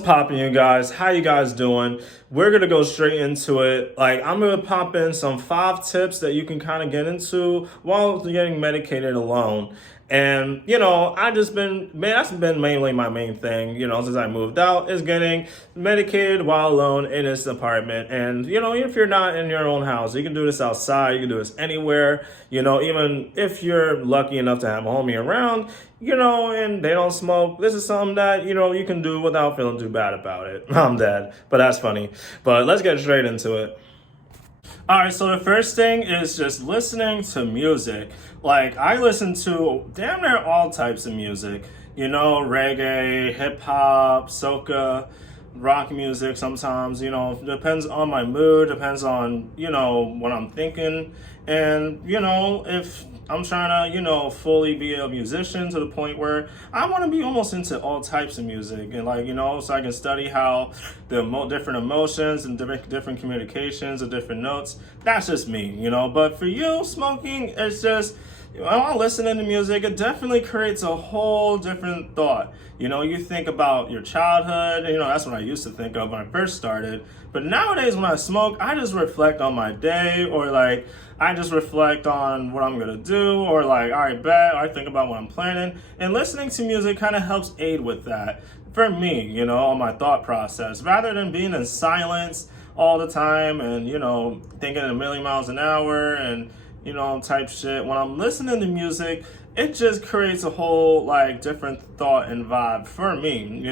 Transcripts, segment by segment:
poppin', you guys? How you guys doing? We're gonna go straight into it. Like, I'm gonna pop in some 5 tips that you can kind of get into while getting medicated alone. And I just been man, that's been mainly my main thing. Since I moved out, is getting medicated while alone in this apartment. And if you're not in your own house, you can do this outside. You can do this anywhere. Even if you're lucky enough to have a homie around, and they don't smoke. This is something that, you can do without feeling too bad about it. I'm dead, but that's funny. But let's get straight into it. All right, so the first thing is just listening to music. Like, I listen to damn near all types of music, reggae, hip hop, soca, rock music sometimes, depends on my mood, depends on, what I'm thinking. And, if I'm trying to, fully be a musician to the point where I want to be almost into all types of music and so I can study how the different emotions and different communications of different notes. That's just me, But for you, smoking, it's just, while listening to music, it definitely creates a whole different thought. You think about your childhood, that's what I used to think of when I first started. But nowadays when I smoke, I just reflect on my day, or I just reflect on what I'm gonna do, or all right, bet, I think about what I'm planning. And listening to music kind of helps aid with that for me, on my thought process, rather than being in silence all the time and, thinking a million miles an hour and, type shit. When I'm listening to music, it just creates a whole different thought and vibe for me,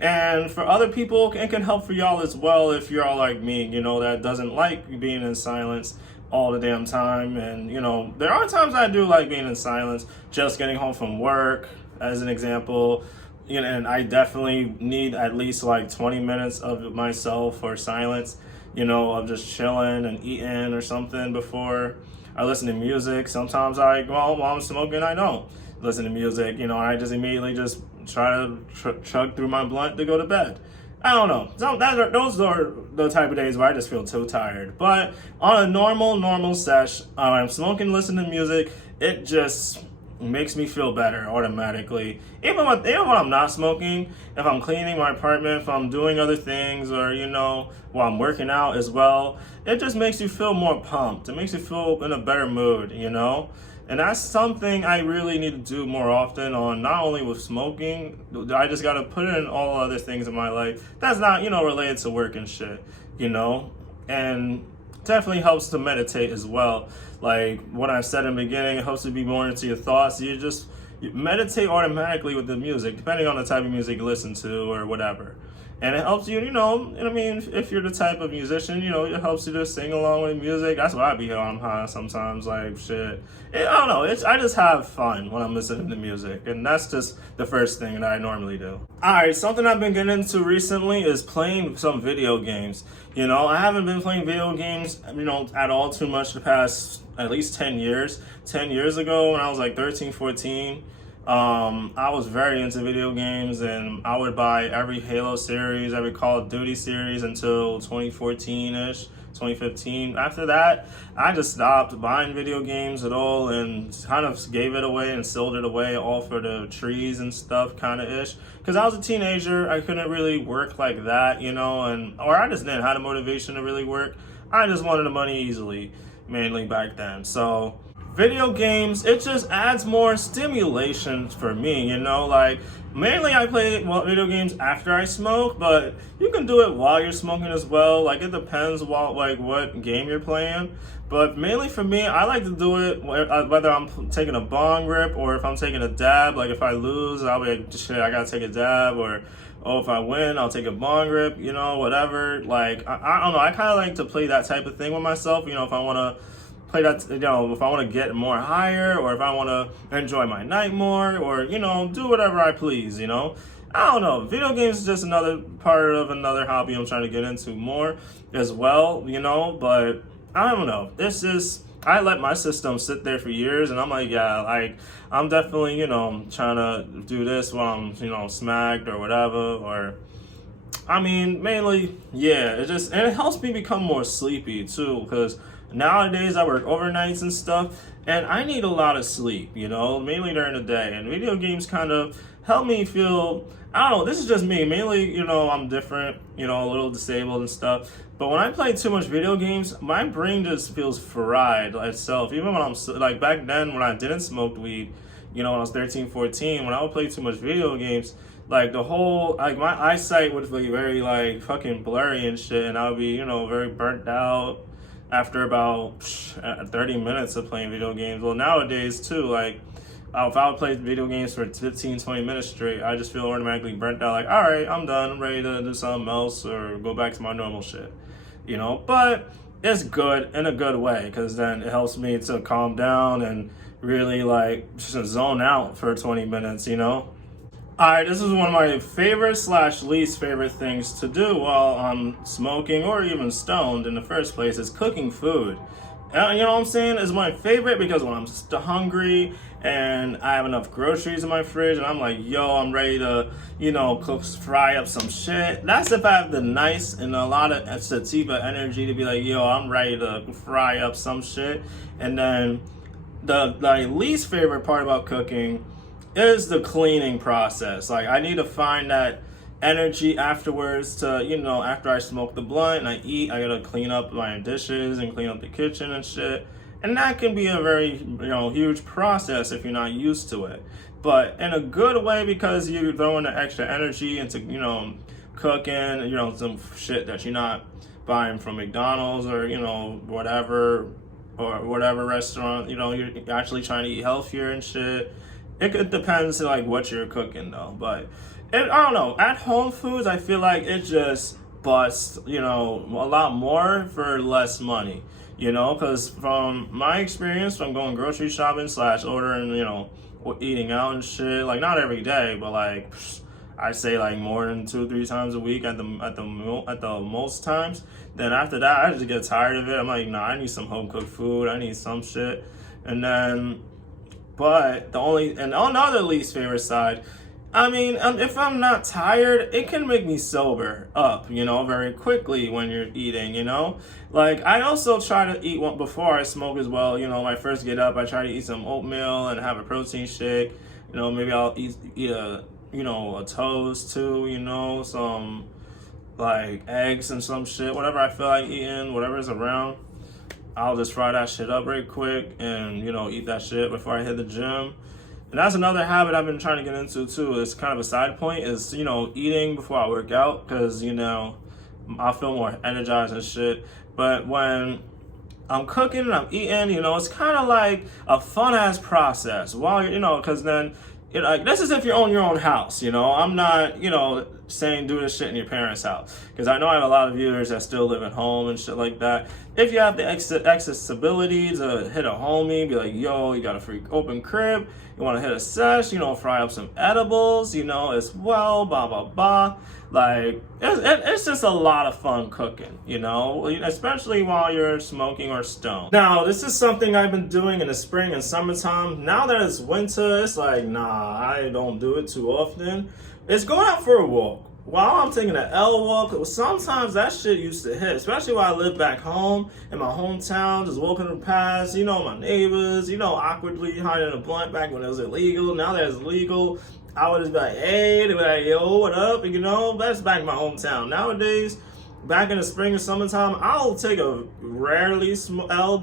And for other people, it can help for y'all as well if you're all like me, that doesn't like being in silence all the damn time. And, there are times I do like being in silence, just getting home from work, as an example. And I definitely need at least 20 minutes of myself or silence, of just chilling and eating or something before I listen to music. Sometimes while I'm smoking, I don't listen to music. I just immediately just try to chug through my blunt to go to bed. I don't know. Those are the type of days where I just feel too tired. But on a normal sesh, I'm smoking, listening to music, it just makes me feel better automatically. Even when I'm not smoking, if I'm cleaning my apartment, if I'm doing other things, or while I'm working out as well, it just makes you feel more pumped. It makes you feel in a better mood, And that's something I really need to do more often, on not only with smoking. I just got to put in all other things in my life that's not, related to work and shit, And definitely helps to meditate as well. Like what I said in the beginning, it helps to be more into your thoughts. You meditate automatically with the music, depending on the type of music you listen to or whatever. And it helps you, if you're the type of musician, it helps you to sing along with music. That's what I be on high sometimes, shit. I don't know, I just have fun when I'm listening to music. And that's just the first thing that I normally do. Alright, something I've been getting into recently is playing some video games. I haven't been playing video games, at all too much the past at least 10 years. 10 years ago when I was 13, 14, I was very into video games, and I would buy every Halo series, every Call of Duty series until 2014-ish, 2015. After that, I just stopped buying video games at all and kind of gave it away and sold it away, all for the trees and stuff, kind of ish. Because I was a teenager, I couldn't really work like that, or I just didn't have the motivation to really work. I just wanted the money easily, mainly back then. So video games, it just adds more stimulation for me, mainly I play video games after I smoke, but you can do it while you're smoking as well. It depends what game you're playing. But mainly for me, I like to do it whether I'm taking a bong rip or if I'm taking a dab. If I lose, I'll be like, shit, I gotta take a dab, or if I win, I'll take a bong rip, whatever. I don't know, I kind of like to play that type of thing with myself, if I want to play that, if I want to get more higher, or if I want to enjoy my night more, or, do whatever I please, I don't know. Video games is just another part of another hobby I'm trying to get into more as well, but I don't know. I let my system sit there for years, and I'm like, yeah, I'm definitely, trying to do this while I'm, smacked or whatever, or, mainly, yeah, and it helps me become more sleepy too, because nowadays I work overnights and stuff, and I need a lot of sleep, mainly during the day. And video games kind of help me feel, I don't know, this is just me. Mainly, I'm different, a little disabled and stuff. But when I play too much video games, my brain just feels fried itself. Even when like back then when I didn't smoke weed, when I was 13, 14, when I would play too much video games, like the whole, like my eyesight would be very like fucking blurry and shit. And I would be, very burnt out after about 30 minutes of playing video games. Well, nowadays too, like, if I would play video games for 15, 20 minutes straight, I just feel automatically burnt out. Like, all right, I'm done. I'm ready to do something else or go back to my normal shit. But it's good in a good way, because then it helps me to calm down and really like just zone out for 20 minutes. Alright, this is one of my favorite / least favorite things to do while I'm smoking or even stoned in the first place is cooking food. You know what I'm saying? It's my favorite because when I'm hungry and I have enough groceries in my fridge and I'm like, yo, I'm ready to, fry up some shit. That's if I have the nice and a lot of sativa energy to be like, yo, I'm ready to fry up some shit. And then the least favorite part about cooking is the cleaning process. Like, I need to find that energy afterwards to, after I smoke the blunt and I eat, I gotta clean up my dishes and clean up the kitchen and shit. And that can be a very, huge process if you're not used to it. But in a good way, because you're throwing the extra energy into, cooking, some shit that you're not buying from McDonald's or, whatever restaurant, you're actually trying to eat healthier and shit. It depends like what you're cooking though, but I don't know. At home foods, I feel like it just busts, a lot more for less money, because from my experience from going grocery shopping / ordering, eating out and shit, like not every day, but like I say like more than 2-3 times a week at the most times. Then after that, I just get tired of it. I'm like, nah, I need some home cooked food. I need some shit, and then. But on the other least favorite side, I mean, if I'm not tired, it can make me sober up, very quickly when you're eating, Like, I also try to eat one before I smoke as well. When I first get up, I try to eat some oatmeal and have a protein shake. Maybe I'll eat a, a toast too, some like eggs and some shit, whatever I feel like eating, whatever's around. I'll just fry that shit up very quick and, eat that shit before I hit the gym. And that's another habit I've been trying to get into too. It's kind of a side point is, eating before I work out because, I feel more energized and shit. But when I'm cooking and I'm eating, it's kind of like a fun ass process while because then, like this is if you own your own house, I'm not, saying do this shit in your parents' house. Because I know I have a lot of viewers that still live at home and shit like that. If you have the accessibility to hit a homie, be like, yo, you got a free open crib, you want to hit a sesh, fry up some edibles, as well, blah, blah, blah. Like, it's just a lot of fun cooking, especially while you're smoking or stoned. Now, this is something I've been doing in the spring and summertime. Now that it's winter, it's like, nah, I don't do it too often. It's going out for a walk. While I'm taking an L walk, sometimes that shit used to hit, especially while I lived back home in my hometown, just walking past, my neighbors, awkwardly hiding a blunt back when it was illegal. Now that it's legal, I would just be like, hey, they'd be like, yo, what up? And, that's back in my hometown. Nowadays, back in the spring and summertime, I'll take a rarely L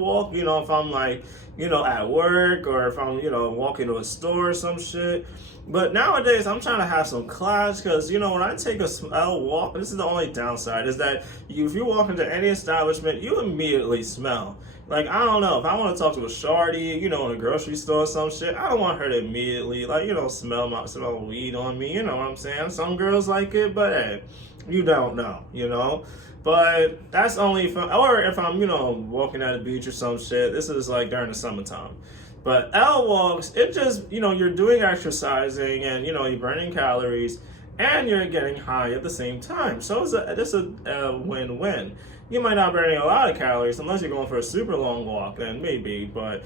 walk, if I'm like, at work or if I'm, walking to a store or some shit. But nowadays, I'm trying to have some class because, when I take a L walk, this is the only downside, is that if you walk into any establishment, you immediately smell. Like, I don't know, if I want to talk to a shawty, in a grocery store or some shit, I don't want her to immediately, smell weed on me, you know what I'm saying? Some girls like it, but hey, you don't know, But that's only if I'm, walking at a beach or some shit. This is like during the summertime. But L walks, it just, you're doing exercising and, you're burning calories and you're getting high at the same time. So it's a win-win. You might not burning a lot of calories unless you're going for a super long walk, then maybe. But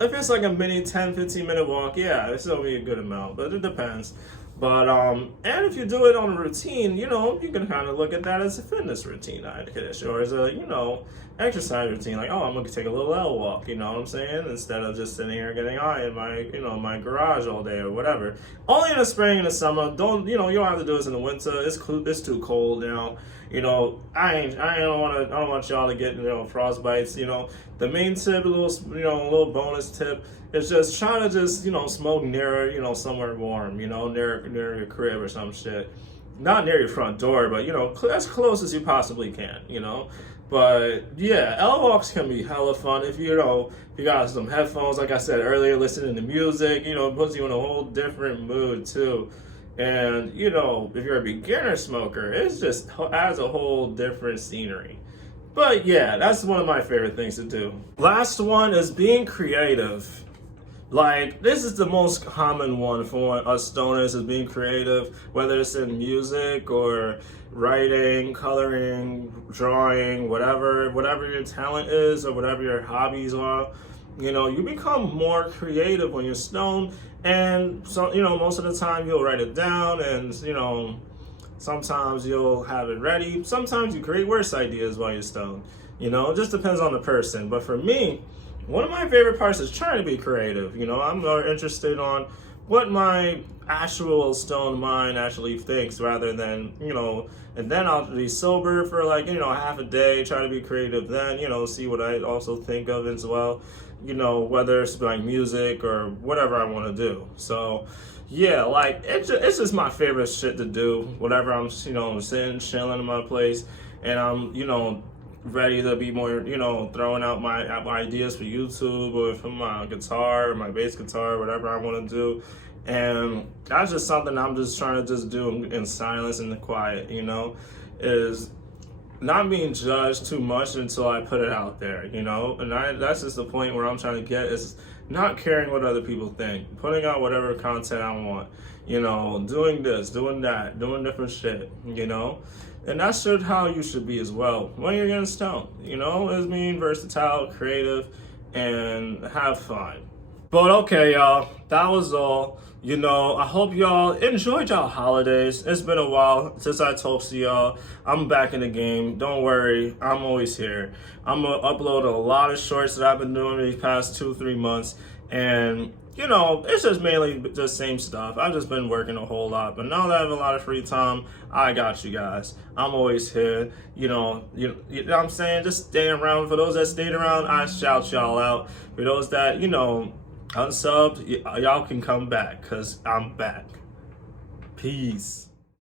if it's like a mini 10, 15 minute walk, yeah, it's still be a good amount, but it depends. And if you do it on a routine, you can kind of look at that as a fitness routine, I guess, or as a, exercise routine. Like, oh, I'm gonna take a little L walk, you know what I'm saying? Instead of just sitting here getting high in my, my garage all day or whatever. Only in the spring and the summer. You don't have to do this in the winter. It's too cold now. I don't want y'all to get, frostbites. The main tip, a little bonus tip is just trying to just, smoke near, somewhere warm, near your crib or some shit. Not near your front door, but, as close as you possibly can. But yeah, L walks can be hella fun if you got some headphones, like I said earlier, listening to music, it puts you in a whole different mood too. And if you're a beginner smoker, it's just adds a whole different scenery. But yeah, that's one of my favorite things to do. Last one is being creative. Like, this is the most common one for us stoners, is being creative, whether it's in music or writing, coloring, drawing, whatever your talent is or whatever your hobbies are. You become more creative when you're stoned, and so, most of the time you'll write it down, and, sometimes you'll have it ready. Sometimes you create worse ideas while you're stoned. It just depends on the person. But for me, one of my favorite parts is trying to be creative. I'm more interested on what my actual stone mind actually thinks rather than, and then I'll be sober for like, half a day, try to be creative then, see what I also think of as well, whether it's like music or whatever I want to do. So yeah, like it's just my favorite shit to do. Whatever I'm, sitting, chilling in my place and I'm, ready to be more, throwing out my ideas for YouTube or for my guitar or my bass guitar, whatever I want to do. And that's just something I'm just trying to just do in silence and the quiet, is not being judged too much until I put it out there, and that's just the point where I'm trying to get, is not caring what other people think, putting out whatever content I want, doing this, doing that, doing different shit, and that's how you should be as well when you're getting stoned, is being versatile, creative, and have fun. But okay, y'all, that was all. I hope y'all enjoyed y'all holidays. It's been a while since I talked to y'all. I'm back in the game. Don't worry, I'm always here. I'm gonna upload a lot of shorts that I've been doing these past 2-3 months, and it's just mainly the same stuff. I've just been working a whole lot, but now that I have a lot of free time, I got you guys. I'm always here. You know what I'm saying? Just staying around. For those that stayed around, I shout y'all out. For those that, unsubbed, y'all can come back, because I'm back. Peace.